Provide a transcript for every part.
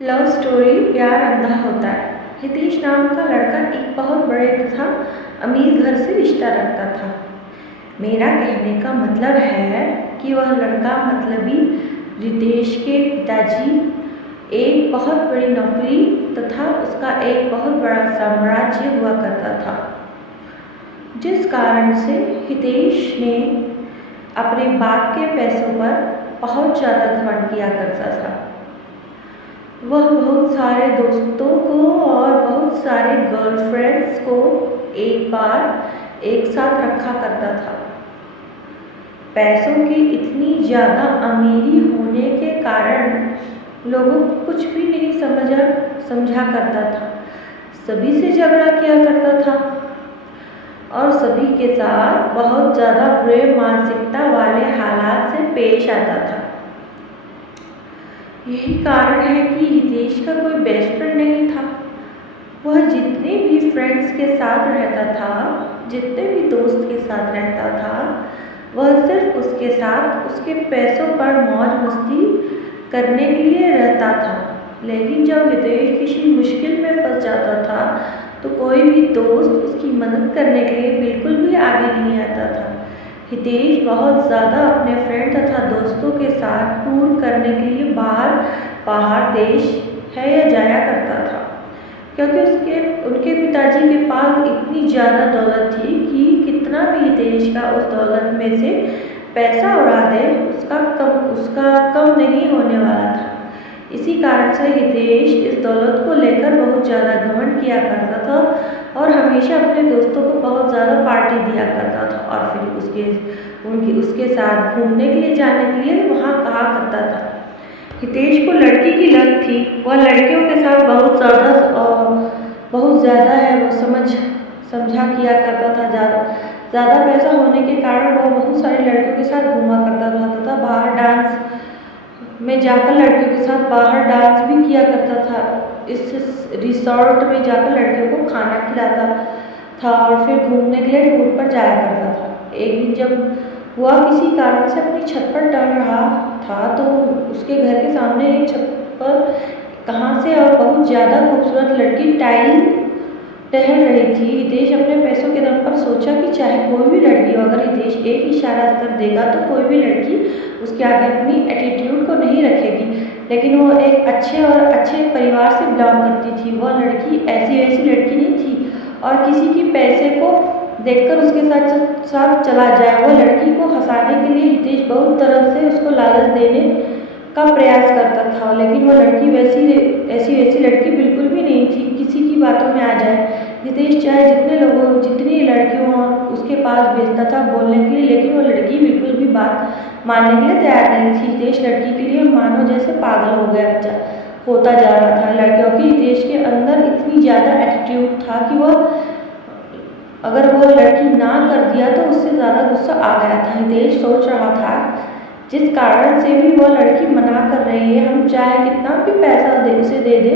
Love story प्यार अंधा होता है। हितेश नाम का लड़का एक बहुत बड़े तथा अमीर घर से रिश्ता रखता था। मेरा कहने का मतलब है कि वह लड़का मतलबी रितेश के पिताजी एक बहुत बड़ी नौकरी तथा उसका एक बहुत बड़ा साम्राज्य हुआ करता था, जिस कारण से हितेश ने अपने बाप के पैसों पर बहुत ज़्यादा घमंड किया करता था। वह बहुत सारे दोस्तों को और बहुत सारे गर्लफ्रेंड्स को एक बार एक साथ रखा करता था। पैसों की इतनी ज़्यादा अमीरी होने के कारण लोगों को कुछ भी नहीं समझा करता था। सभी से झगड़ा किया करता था और सभी के साथ बहुत ज़्यादा बुरे मानसिकता वाले हालात से पेश आता था। यही कारण है कि हितेश का कोई बेस्ट फ्रेंड नहीं था। वह जितने भी फ्रेंड्स के साथ रहता था, जितने भी दोस्त के साथ रहता था, वह सिर्फ उसके साथ उसके पैसों पर मौज मस्ती करने के लिए रहता था। लेकिन जब हितेश किसी मुश्किल में फंस जाता था तो कोई भी दोस्त उसकी मदद करने के लिए बिल्कुल भी आगे नहीं आता था। हितेश बहुत ज़्यादा अपने फ्रेंड तथा दोस्तों के साथ टूर करने के लिए बाहर देश है या जाया करता था, क्योंकि उनके पिताजी के पास इतनी ज़्यादा दौलत थी कि कितना भी हितेश का उस दौलत में से पैसा उड़ा दे उसका कम नहीं होने वाला था। इसी कारण से हितेश इस दौलत को लेकर बहुत ज़्यादा घमंड किया करता था और हमेशा अपने दोस्तों को बहुत ज़्यादा पार्टी दिया करता था और फिर उसके साथ घूमने के लिए जाने के लिए वहाँ कहा करता था। हितेश को लड़की की लत थी। वह लड़कियों के साथ बहुत ज़्यादा है वो समझा किया करता था। ज़्यादा पैसा होने के कारण वह बहुत सारी लड़कियों के साथ घूमा करता था तथा बाहर डांस में जाकर लड़कियों के साथ बाहर डांस भी किया करता था। इस रिसोर्ट में जाकर लड़कियों को खाना खिलाता था और फिर घूमने के लिए टूर पर जाया करता था। एक दिन जब वह किसी कारण से अपनी छत पर टहल रहा था तो उसके घर के सामने एक छत पर कहाँ से और बहुत ज़्यादा खूबसूरत लड़की टहल रही थी। हितेश अपने पैसों के दम पर सोचा कि चाहे कोई भी लड़की हो, अगर हितेश एक इशारा कर देगा तो कोई भी लड़की उसके आगे अपनी एटीट्यूड को नहीं रखेगी। लेकिन वो एक अच्छे परिवार से बिलोंग करती थी। वह लड़की ऐसी वैसी लड़की नहीं थी और किसी की पैसे को देखकर उसके साथ चला जाए। वह लड़की को हंसाने के लिए हितेश बहुत तरह से उसको लालच देने का प्रयास करता था, लेकिन वह लड़की ऐसी वैसी लड़की बिल्कुल भी नहीं थी किसी की बातों में आ जाए। हितेश चाहे जितनी लड़कियों उसके पास भेजता था बोलने के लिए, लेकिन वो लड़की बिल्कुल भी बात मानने के लिए तैयार नहीं थी। हितेश लड़की के लिए मानो जैसे पागल होता जा रहा था। लड़कियों की हितेश के अंदर इतनी ज़्यादा एटीट्यूड था कि अगर वो लड़की ना कर दिया तो उससे ज़्यादा गुस्सा आ गया था। हितेश सोच रहा था जिस कारण से भी वह लड़की मना कर रही है, हम चाहे कितना भी पैसा उसे दे दे,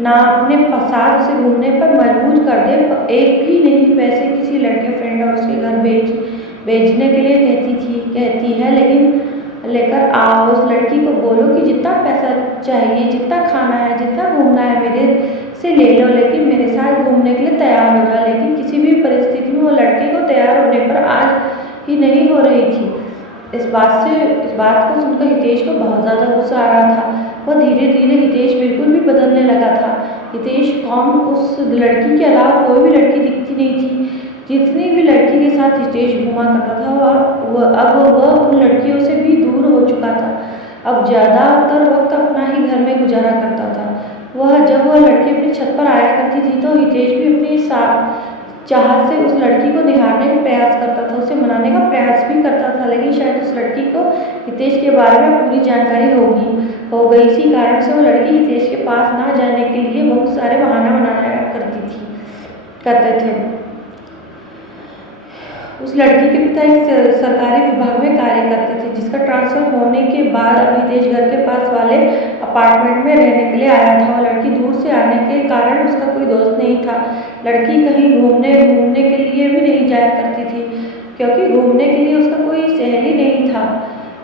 ना अपने साथ उसे घूमने पर मजबूर कर दे, एक भी नहीं पैसे किसी लड़के फ्रेंड और उसके घर भेजने के लिए कहती है। लेकिन लेकर आओ, उस लड़की को बोलो कि जितना पैसा चाहिए, जितना खाना है, जितना घूमना है मेरे से ले लो, लेकिन मेरे साथ घूमने के लिए तैयार हो जा। लेकिन किसी भी परिस्थिति में वो लड़के को तैयार होने पर आज ही नहीं हो रही थी। इस बात को सुनकर हितेश को बहुत ज़्यादा गुस्सा आ रहा था। वह धीरे धीरे हितेश बिल्कुल भी बदलने लगा था। हितेश उस लड़की के अलावा कोई भी लड़की दिखती नहीं थी। जितनी भी लड़की के साथ हितेश घूमा करता था अब वह उन लड़कियों से भी दूर हो चुका था। अब ज़्यादातर वक्त अपना ही घर में गुजारा करता था। जब वह लड़की अपनी छत पर आया करती थी तो हितेश भी अपनी चाहत से उस लड़की को निहारने का प्रयास करता था, उसे मनाने का प्रयास भी करता था, लेकिन शायद उस लड़की को हितेश के बारे में पूरी जानकारी हो गई। इसी कारण से वो लड़की हितेश के पास ना जाने के लिए बहुत सारे बहाना बनाया करते थे। उस लड़की के पिता एक सरकारी विभाग में कार्य करते थे, जिसका ट्रांसफर होने के बाद अब हितेश घर के पास वाले अपार्टमेंट में रहने के लिए आया था। वह लड़की दूर से आने के कारण उसका कोई दोस्त नहीं था। लड़की कहीं घूमने के लिए भी नहीं जाया करती थी, क्योंकि घूमने के लिए उसका कोई सहेली नहीं था।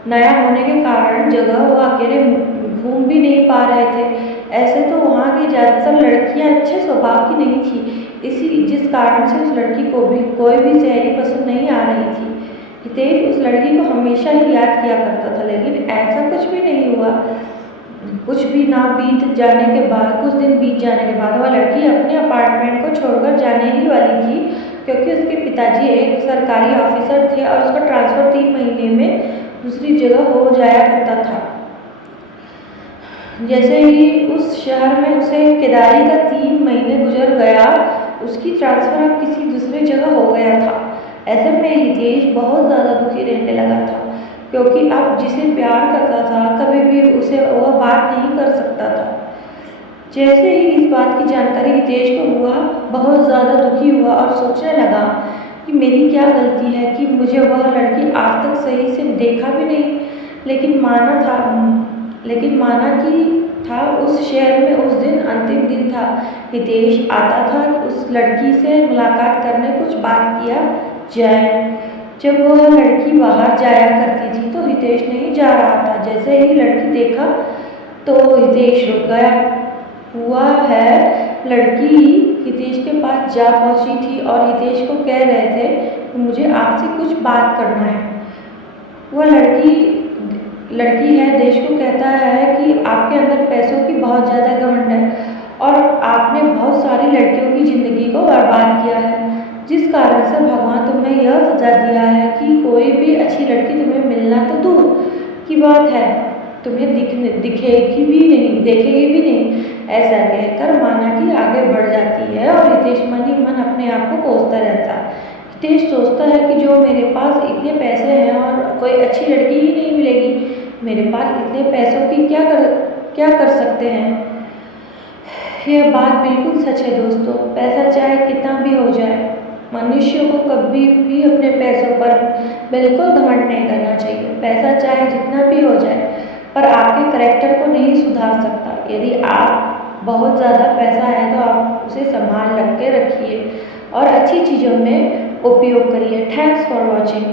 नया होने के कारण जगह वो अकेले घूम भी नहीं पा रहे थे। ऐसे तो वहाँ की ज़्यादातर लड़कियाँ अच्छे स्वभाव की नहीं थी, जिस कारण से उस लड़की को भी कोई भी सहेली पसंद नहीं आ रही थी। हितेश उस लड़की को हमेशा ही याद किया करता था, लेकिन ऐसा कुछ भी नहीं हुआ। कुछ दिन बीत जाने के बाद वह लड़की अपने अपार्टमेंट को छोड़कर जाने ही वाली थी, क्योंकि उसके पिताजी एक सरकारी ऑफिसर थे और उसका ट्रांसफ़र 3 महीने में दूसरी जगह हो जाया करता था। जैसे ही उस शहर में उसे केदारी का 3 महीने गुजर गया, उसकी ट्रांसफ़र अब किसी दूसरी जगह हो गया था। ऐसे में हितेश बहुत ज़्यादा दुखी रहने लगा था, क्योंकि अब जिसे प्यार करता था कभी भी उसे वह बात नहीं कर सकता था। जैसे ही इस बात की जानकारी हितेश को हुआ, बहुत ज़्यादा दुखी हुआ और सोचने लगा कि मेरी क्या गलती है कि मुझे वह लड़की आज तक सही से देखा भी नहीं, लेकिन माना कि था उस शहर में उस दिन अंतिम दिन था। हितेश आता था कि उस लड़की से मुलाकात करने कुछ बात किया जाए। जब वह लड़की बाहर जाया करती थी तो हितेश नहीं जा रहा था। जैसे ही लड़की देखा तो हितेश रुक गया। हुआ है, लड़की हितेश के पास जा पहुंची थी और हितेश को कह रहे थे कि मुझे आपसे कुछ बात करना है। वह लड़की है देश को कहता है कि आपके अंदर पैसों की बहुत ज़्यादा घमंड है और आपने बहुत सारी लड़कियों की ज़िंदगी को बर्बाद किया है, जिस कारण से भगवान तुम्हें यह सजा दिया है कि कोई भी अच्छी लड़की तुम्हें मिलना तो दूर की बात है, तुम्हें दिखेगी भी नहीं, देखेगी भी नहीं। ऐसा कहकर माना कि आगे बढ़ जाती है और हितेश मन ही मन अपने आप को कोसता रहता है। हितेश सोचता है कि जो मेरे पास इतने पैसे हैं और कोई अच्छी लड़की ही नहीं मिलेगी, मेरे पास इतने पैसों की क्या कर सकते हैं। यह बात बिल्कुल सच है दोस्तों। पैसा चाहे कितना भी हो जाए, मनुष्य को कभी भी अपने पैसों पर बिल्कुल घमंड नहीं करना चाहिए। पैसा चाहे जितना भी हो जाए, पर आपके करैक्टर को नहीं सुधार सकता। यदि आप बहुत ज़्यादा पैसा है तो आप उसे संभाल के रखिए और अच्छी चीज़ों में उपयोग करिए। Thanks for watching.